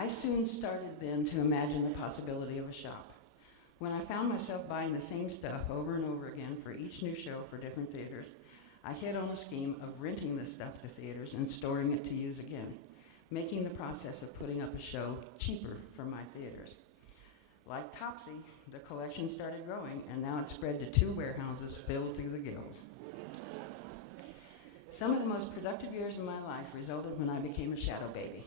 I soon started then to imagine the possibility of a shop. When I found myself buying the same stuff over and over again for each new show for different theaters, I hit on a scheme of renting this stuff to theaters and storing it to use again, making the process of putting up a show cheaper for my theaters. Like Topsy, the collection started growing, and now it's spread to 2 warehouses filled to the gills. Some of the most productive years of my life resulted when I became a shadow baby,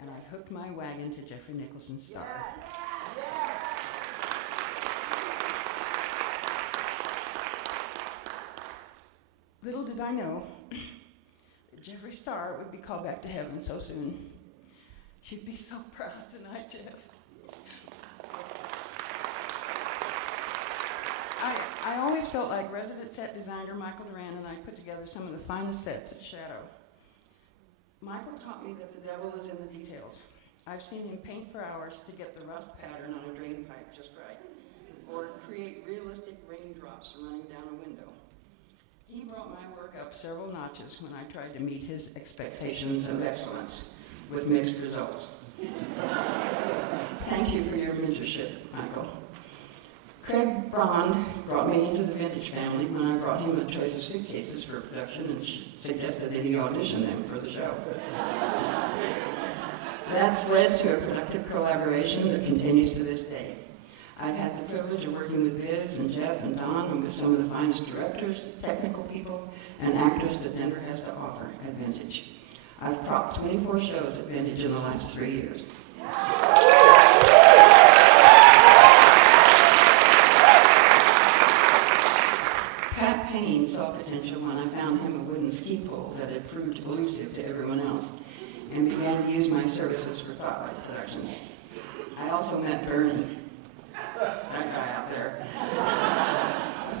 and I hooked my wagon to Jeffrey Nicholson's star. Yes. Little did I know that Jeffrey's star would be called back to heaven so soon. She'd be so proud tonight, Jeff. I always felt like resident set designer Michael Duran and I put together some of the finest sets at Shadow. Michael taught me that the devil is in the details. I've seen him paint for hours to get the rust pattern on a drain pipe just right, or create realistic raindrops running down a window. He brought my work up several notches when I tried to meet his expectations of excellence, with mixed results. Thank you for your mentorship, Michael. Craig Brond brought me into the vintage family when I brought him a choice of suitcases for production and suggested that he audition them for the show. That's led to a productive collaboration that continues to this day. I've had the privilege of working with Biz and Jeff and Don and with some of the finest directors, technical people, and actors that Denver has to offer at Vintage. I've propped 24 shows at Vintage in the last 3 years. Pat Payne saw potential when I found him a wooden ski pole that had proved elusive to everyone else and began to use my services for Spotlight Productions. I also met Bernie, that guy out there,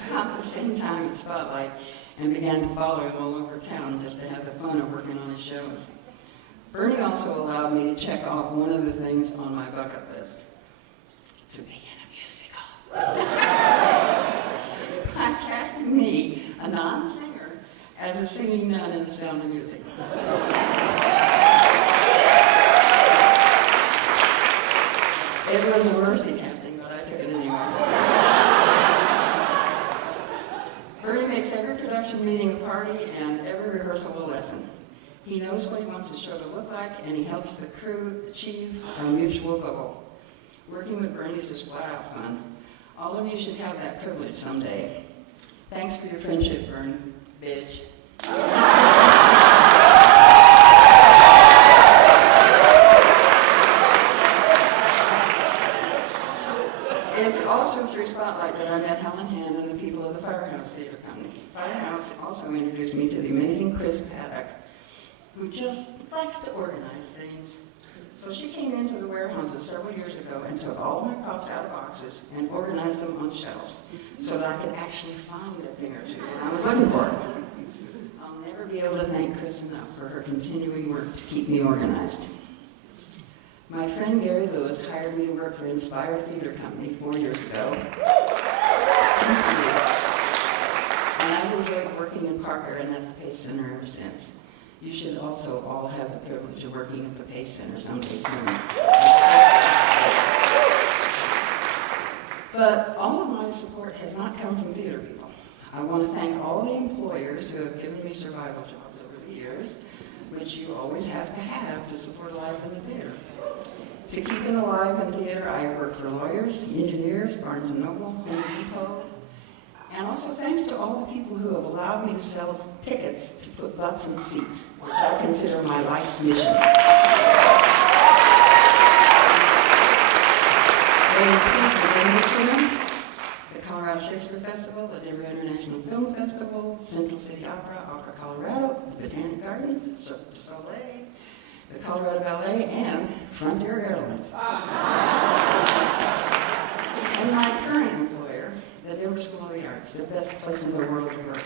about the same time at Spotlight and began to follow him all over town just to have the fun of working on his shows. Bernie also allowed me to check off one of the things on my bucket list, to be in a musical. By casting me, a non-singer, as a singing nun in The Sound of Music. It was a mercy casting, but I took it anyway. Bernie makes every production meeting a party and every rehearsal a lesson. He knows what he wants the show to look like, and he helps the crew achieve a mutual goal. Working with Bernie is just flat out fun. All of you should have that privilege someday. Thanks for your friendship, Vern, bitch. It's also through Spotlight that I met Helen Hand and the people of the Firehouse Theater Company. Firehouse also introduced me to the amazing Chris Paddock, who just likes to organize things. So she came into the warehouses several years ago and took all of my props out of boxes and organized them on shelves so that I could actually find a thing or two when I was looking for it. I'll never be able to thank Chris enough for her continuing work to keep me organized. My friend Gary Lewis hired me to work for Inspire Theater Company 4 years ago. And I've enjoyed working in Parker and at the Pace Center ever since. You should also all have the privilege of working at the Pace Center someday soon. But all of my support has not come from theater people. I want to thank all the employers who have given me survival jobs over the years, which you always have to support life in the theater. To keep it alive in theater, I have worked for lawyers, engineers, Barnes & Noble, Home Depot, and also thanks to all the people who have allowed me to sell tickets to put butts in seats, which I consider my life's mission. They include the Denver Cinema, the Colorado Shakespeare Festival, the Denver International Film Festival, Central City Opera, Opera Colorado, the Botanic Gardens, Cirque du Soleil, the Colorado Ballet, and Frontier Airlines. And my current employer, the Denver School of the Arts, the best place in the world to work.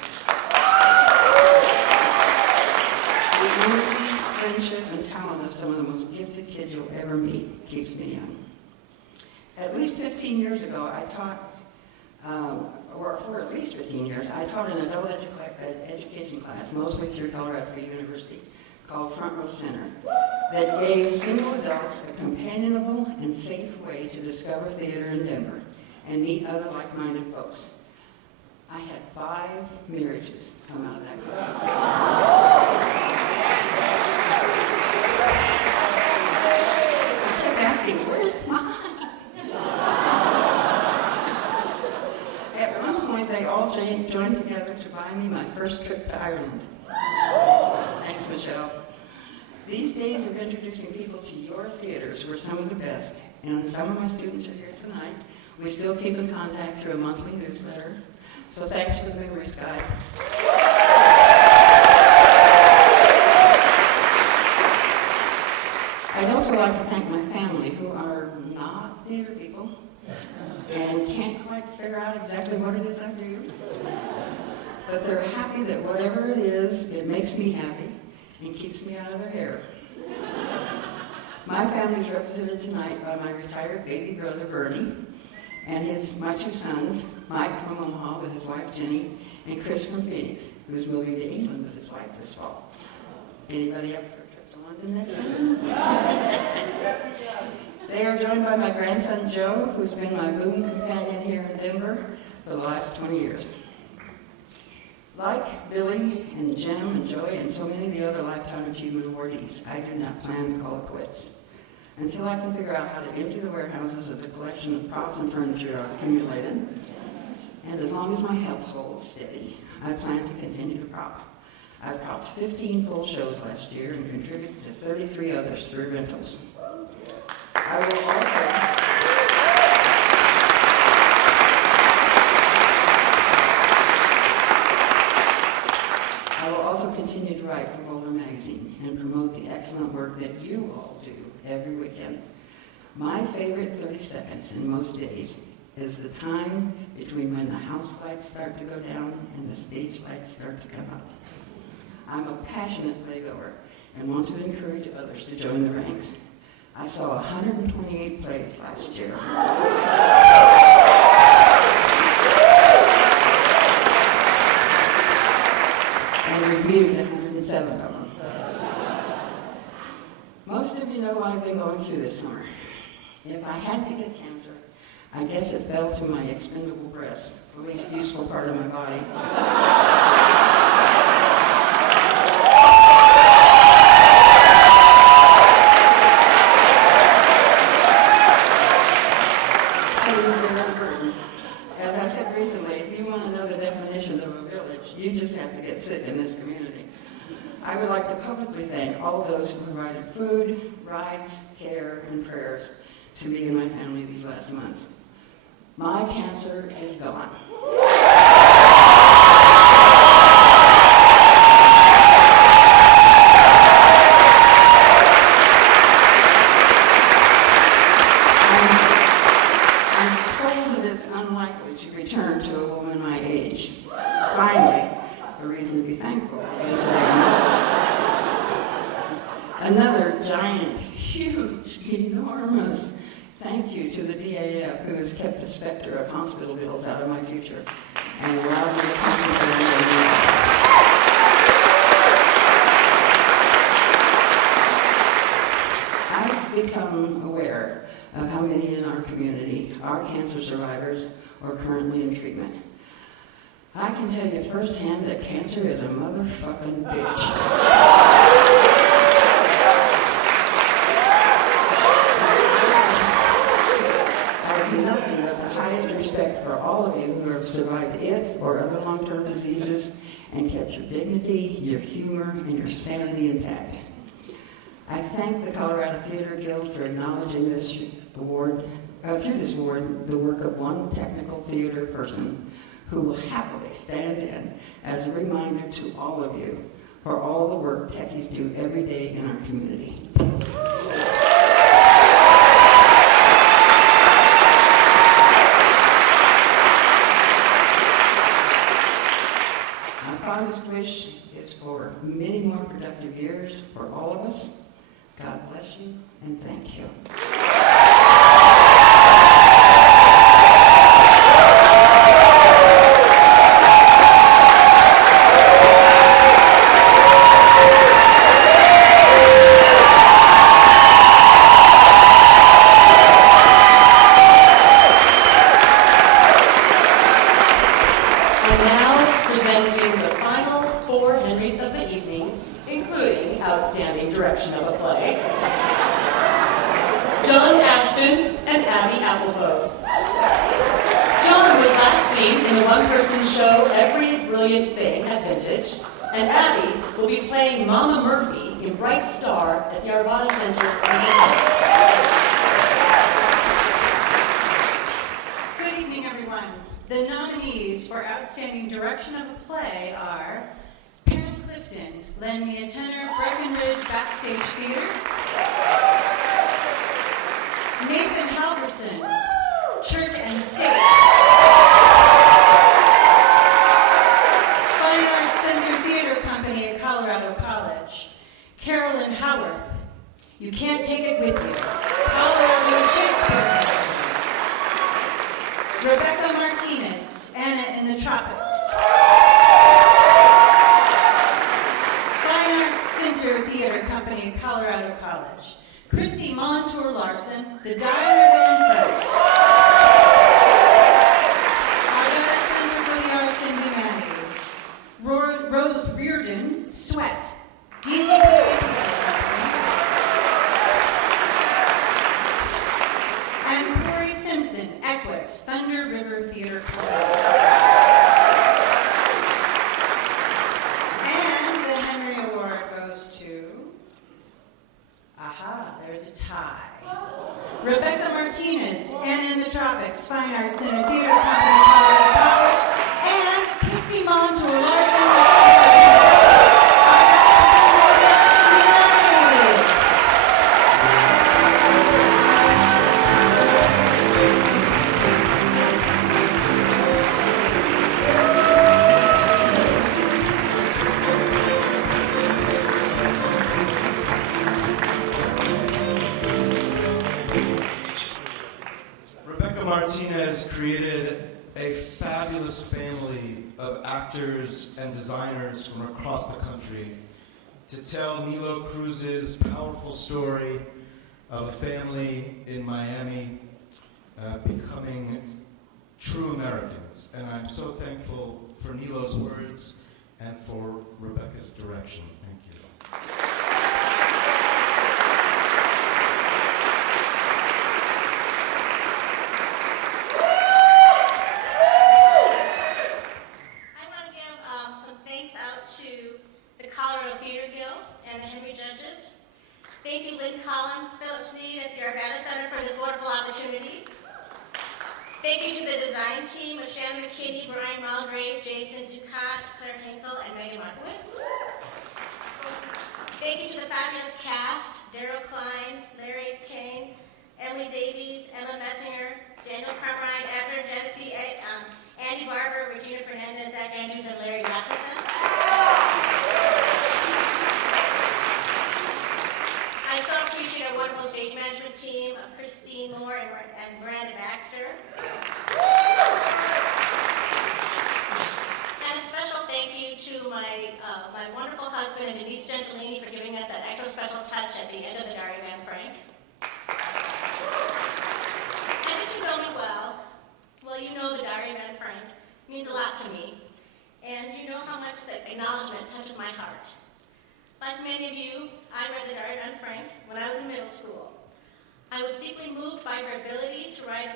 The energy, friendship, and talent of some of the most gifted kids you'll ever meet keeps me young. At least 15 years ago, I taught, or for at least 15 years, I taught an adult education class, mostly through Colorado Free University, called Front Row Center that gave single adults a companionable and safe way to discover theater in Denver and meet other like-minded folks. I had 5 marriages come out of that class. I kept asking, where's mine? At one point, they all joined together to buy me my first trip to Ireland. Thanks, Michelle. These days of introducing people to your theaters were some of the best, and some of my students are here tonight. We still keep in contact through a monthly newsletter. So thanks for the memories, guys. I'd also like to thank my family, who are not theater people and can't quite figure out exactly what it is I do. But they're happy that whatever it is, it makes me happy and keeps me out of their hair. My family is represented tonight by my retired baby brother, Bernie, and my 2 sons, Mike from Omaha with his wife, Jenny, and Chris from Phoenix, who's moving to England with his wife this fall. Anybody up for a trip to London next summer? They are joined by my grandson, Joe, who's been my boon companion here in Denver for the last 20 years. Like Billy and Jim and Joey and so many of the other Lifetime Achievement awardees, I do not plan to call it quits until I can figure out how to empty the warehouses of the collection of props and furniture I've accumulated. And as long as my health holds steady, I plan to continue to prop. I propped 15 full shows last year and contributed to 33 others through rentals. I will also continue to write for Boulder Magazine and promote the excellent work that you all do every weekend. My favorite 30 seconds in most days is the time between when the house lights start to go down and the stage lights start to come up. I'm a passionate playgoer and want to encourage others to join the ranks. I saw 128 plays last year. And reviewed 107 of them. Most of you know what I've been going through this summer. If I had to get cancer, I guess it fell to my expendable breast, the least useful part of my body. As I said recently, if you want to know the definition of a village, you just have to get sick in this community. I would like to publicly thank all those who provided food, rides, care, and prayers to me and my family these last months. My cancer is gone. I'm told that it's unlikely to return to a woman my age. Finally, a reason to be thankful. Another giant, huge, enormous thank you to the DAF, who has kept the specter of hospital bills out of my future and allowed me to concentrate. I've become aware of how many in our community are cancer survivors or currently in treatment. I can tell you firsthand that cancer is a motherfucking bitch. Nothing but the highest respect for all of you who have survived it or other long-term diseases and kept your dignity, your humor, and your sanity intact. I thank the Colorado Theater Guild for acknowledging this award, through this award, the work of one technical theater person who will happily stand in as a reminder to all of you for all the work techies do every day in our community. My fondest wish is for many more productive years for all of us. God bless you and thank you. tackle those. John was last seen in the one-person show Every Brilliant Thing at Vintage, and Abby will be playing Mama Murphy in Bright Star at the Arvada Center in Good evening, everyone. The nominees for Outstanding Direction of a Play are Pam Clifton, Lend Me a Tenor, Breckenridge Backstage Theater; Nathan Halverson, Church and State, Fine Arts Center Theater Company at Colorado College; Carolyn Howarth, You Can't Take It With You, Colorado Shakespeare Company; Rebecca Martinez, Anna in the Tropics; Fine Arts Center Theater Company at Colorado College; Christy Montour Larson, The Diary of Anne Frank; Arvada Center for the Arts and Humanities; Rose Reardon, Sweat, DCP Theater Company; and Corey Simpson, Equus, Thunder River Theater Company. And the Henry Award goes to, there's a tie. Rebecca Martinez, Anna in the Tropics, Fine Arts Center Theater Company, Colorado College, and Christy Montour Larson, Rebecca Martinez created a fabulous family of actors and designers from across the country to tell Nilo Cruz's powerful story of a family in Miami becoming true Americans. And I'm so thankful for Nilo's words and for Rebecca's direction. Thank you. Thank you, Lynn Collins, Philip Sneed at the Arvada Center for this wonderful opportunity. Thank you to the design team of Shannon McKinney, Brian Mulgrave, Jason Ducat, Claire Hinkle, and Megan Markowitz. Thank you to the fabulous cast, Daryl Klein, Larry Kane, Emily Davies, Emma Messinger, Daniel Carmine, Abner Dempsey, Andy Barber, Regina Fernandez, Zach Andrews, and Larry Rasmussen. I so appreciate our wonderful stage management team of Christine Moore and Miranda Baxter. And a special thank you to my wonderful husband and Denise Gentilini for giving us that extra special touch at the end of the Diary of Anne Frank. And if you know me well, you know the Diary of Anne Frank means a lot to me. And you know how much acknowledgement touches my heart. Like many of you, I read the Diary of Anne Frank when I was in middle school. I was deeply moved by her ability to write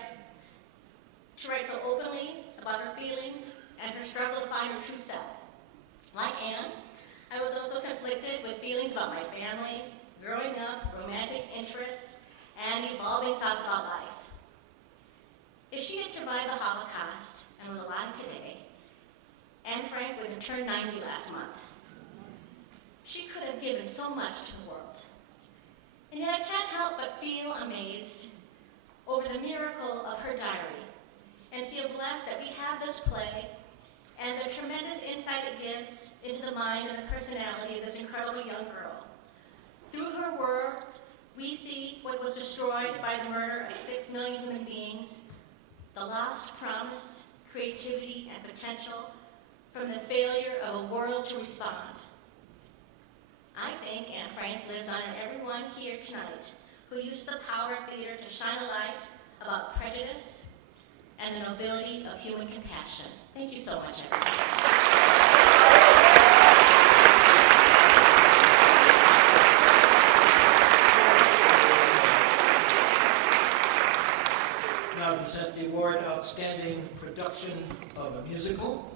so openly about her feelings and her struggle to find her true self. Like Anne, I was also conflicted with feelings about my family, growing up, romantic interests, and evolving thoughts about life. If she had survived the Holocaust and was alive today, Anne Frank would have turned 90 last month. She could have given so much to the world. And yet I can't help but feel amazed over the miracle of her diary and feel blessed that we have this play and the tremendous insight it gives into the mind and the personality of this incredible young girl. Through her work, we see what was destroyed by the murder of 6 million human beings, the lost promise, creativity, and potential from the failure of a world to respond. I think Anne Frank lives on in everyone here tonight who used the power of theater to shine a light about prejudice and the nobility of human compassion. Thank you so much, everybody. present the award Outstanding Production of a Musical.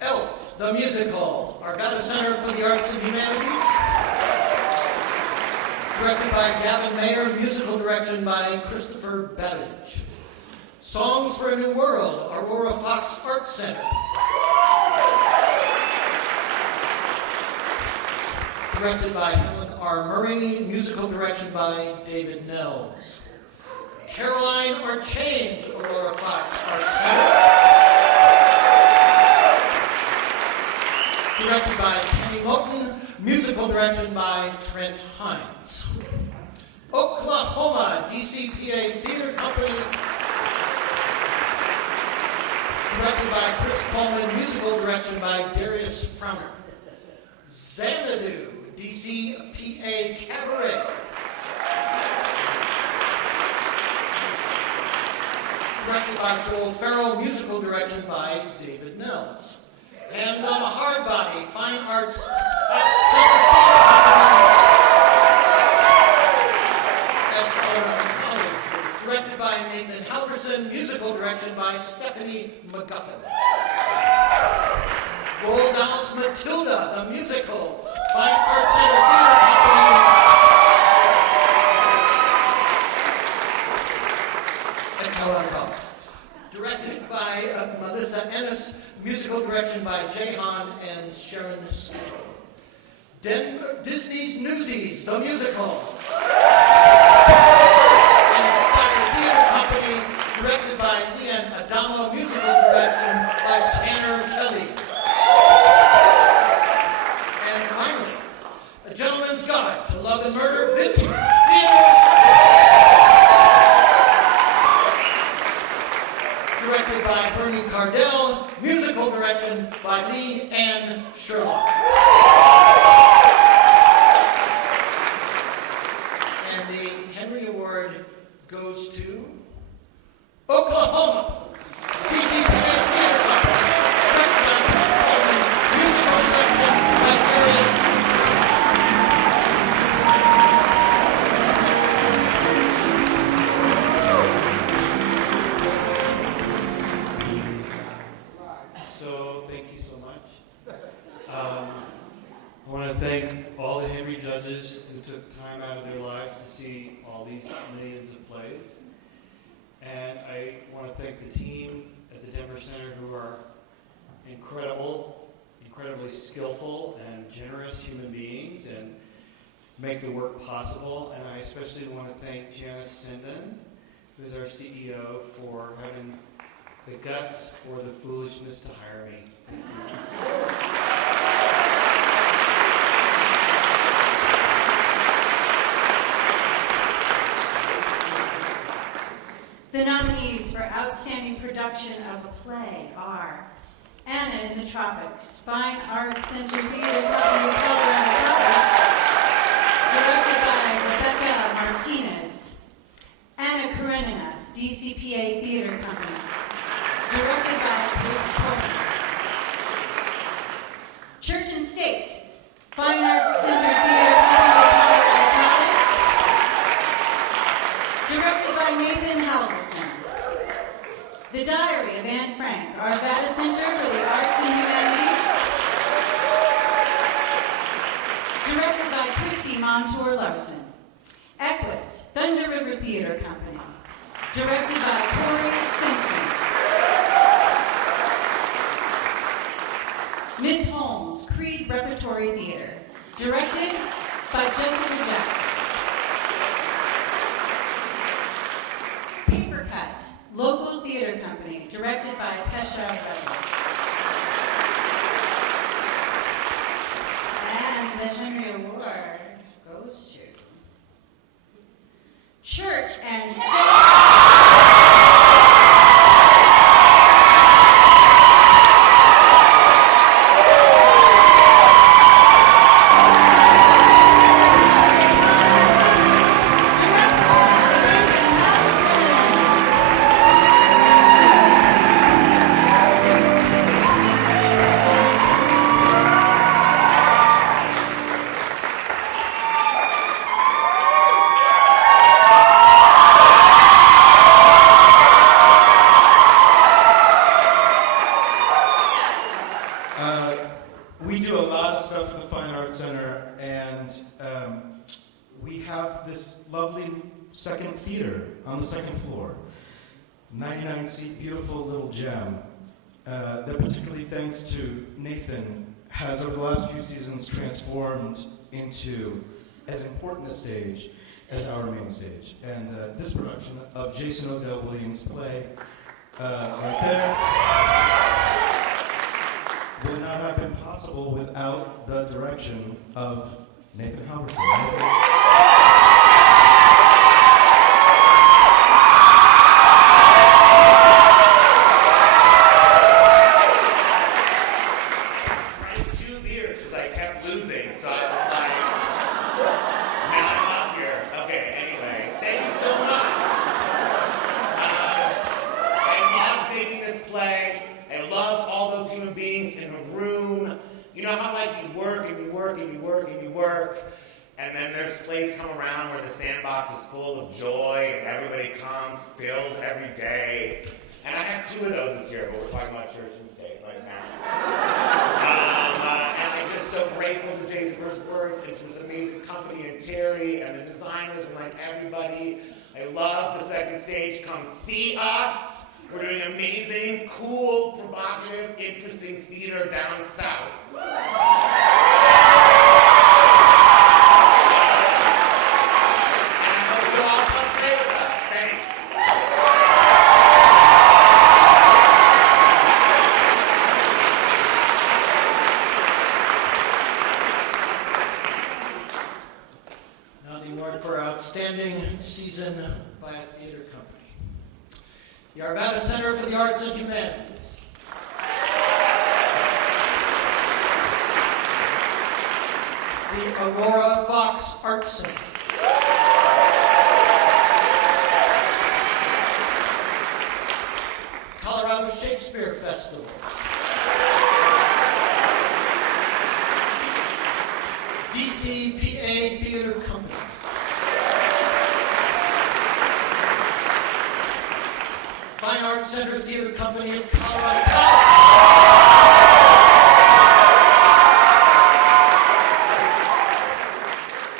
Elf, the Musical, Arvada Center for the Arts and Humanities. Directed by Gavin Mayer, musical direction by Christopher Babbage. Songs for a New World, Aurora Fox Arts Center. Directed by Helen R. Murray, musical direction by David Nels. Caroline or Change, Aurora Fox Arts Center. Directed by Kenny Moten, musical direction by Trent Hines. Oklahoma, DCPA Theater Company. Directed by Chris Coleman, musical direction by Darius Frowner. Xanadu, DCPA Cabaret. Directed by Joel Farrell, musical direction by David Nels. Hands on a Hard Body, Fine Arts Center at Colorado College. Directed by Nathan Halverson, musical direction by Stephanie McGuffin. Roald Dahl's Matilda, the musical, Fine Arts Center Theater Company at Colorado College. Directed by Melissa Ennis, musical direction by Jahan and Sharon Scott. Disney's Newsies, the musical. And Inspire Theater Company, directed by Leanne Adamo, musical direction by Tanner Kelly. And finally, A Gentleman's Guide to Love and Murder, Vintage Theater. Directed by Bernie Cardell, musical direction by Lee Ann Sherlock. And the Henry Award goes to Oklahoma, DCPA Theater Company, directed by Chris Coleman, musical direction by Darius. So, thank you so much. I want to thank all the Henry judges who took time out of their lives to see all these millions of plays. And I want to thank the team at the Denver Center who are incredibly skillful and generous human beings and make the work possible. And I especially want to thank Janice Sinden, who is our CEO, for having the guts or the foolishness to hire me. The nominees for Outstanding Production of a Play are Anna in the Tropics, Fine Arts Center Theater Company, Colorado College, directed by Rebecca Martinez. Anna Karenina, DCPA Theater Company, directed by Chris Coleman. Church and State, Fine Arts Center Theater Company, Colorado College, directed by Nathan Halverson. The Diary of Anne Frank, Arvada Center for the Arts and Humanities, directed by Christy Montour Larson. Equus, Thunder River Theater Company, directed by Corey Simpson. Miss Holmes, Creed Repertory Theater, directed by Jessica Jackson. Paper Cut, Local Theater Company, directed by Pesha Redden. And the Henry Award goes to Church and State. second theater on the second floor. 99-seat, beautiful little gem that particularly thanks to Nathan has over the last few seasons transformed into as important a stage as our main stage. And this production of Jason Odell Williams' play right there would not have been possible without the direction of Nathan Halverson. And then there's plays come around where the sandbox is full of joy and everybody comes filled every day. And I have 2 of those this year, but we're talking about church and state right now. And I'm just so grateful to Jason for his words and to this amazing company and Terry and the designers and like everybody. I love the second stage. Come see us. We're doing amazing, cool, provocative, interesting theater down south. Season by a theater company. The Arvada Center for the Arts and Humanities. The Aurora Fox Arts Center. Colorado Shakespeare Festival. DCPA Theater Company. Fine Arts Center Theater Company in Colorado College.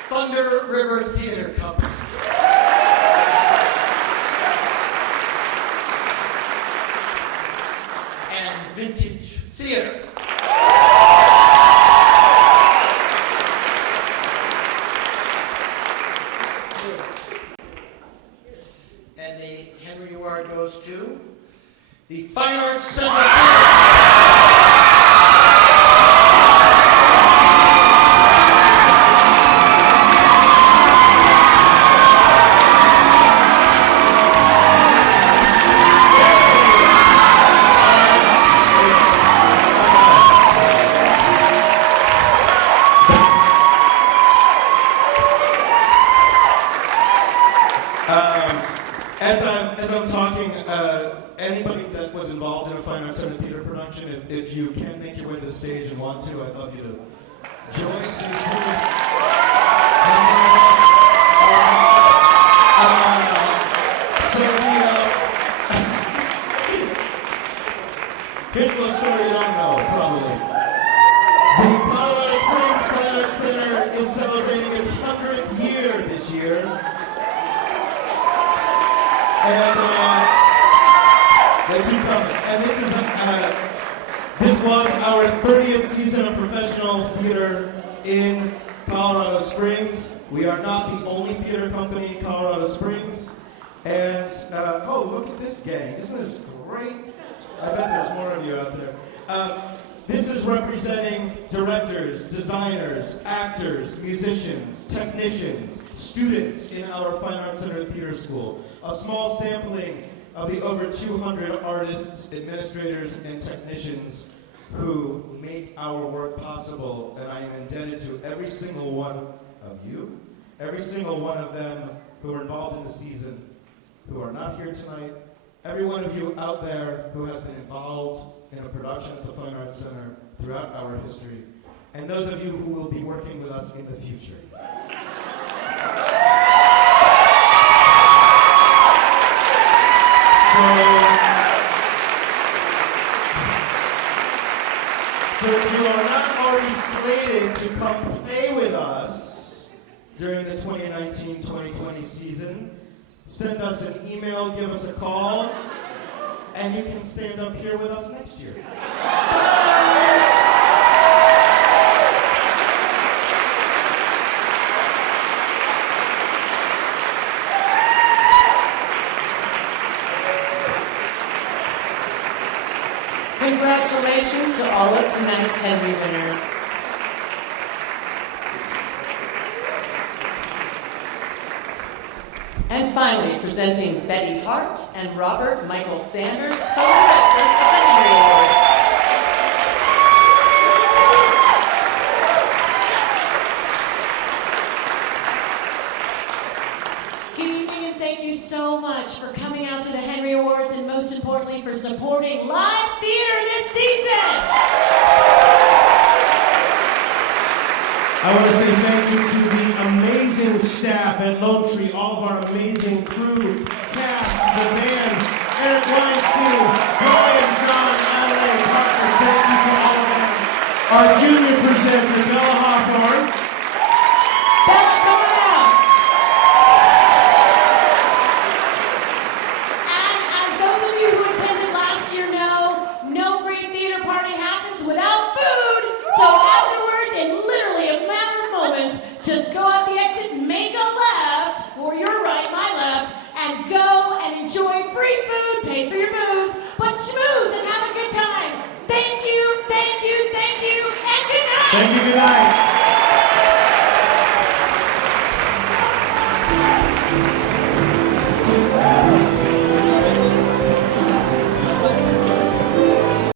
Thunder River Theater Company. And Vintage Theater. And the Henry Award goes to the Fine Arts Center. As I'm talking, anybody that was involved in a Fine Arts Center theater production, if you can make your way to the stage and want to, I'd love you to join. Here's a little story you don't know, probably. The Colorado Springs Fine Arts Center is celebrating its 100th year this year. And they keep coming. And this was our 30th season of professional theater in Colorado Springs. We are not the only theater company in Colorado Springs. And, oh, look at this gang. Isn't this great? I bet there's more of you out there. This is representing directors, designers, actors, musicians, technicians, students in our Fine Arts Center Theater School. A small sampling of the over 200 artists, administrators, and technicians who make our work possible, and I am indebted to every single one of you, every single one of them who are involved in the season, who are not here tonight, every one of you out there who has been involved in a production at the Fine Arts Center throughout our history, and those of you who will be working with us in the future. So if you are not already slated to come play with us during the 2019-2020 season, send us an email, give us a call, and you can stand up here with us next year. Congratulations to all of tonight's Henry winners. And finally, presenting Betty Hart and Robert Michael Sanders, co-directors of the Henry Awards. Good evening, and thank you so much for coming out to the Henry Awards, and most importantly, for supporting live theater this season. I want to say thank you to the amazing staff at Lone Tree, all of our amazing crew, cast, the band, Eric Weinstein, Brian, John, Adelaide, Parker, thank you to all of them. Our junior presenter, Bella Hawthorne. Bella, come on out. And as those of you who attended last year know, no great theater party happens without food. So afterwards, in literally a matter of moments, just go out the exit, make a left, or your right, my left, and go and enjoy free food, pay for your booze, but schmooze and have a good time. Thank you, and good night. Thank you, good night.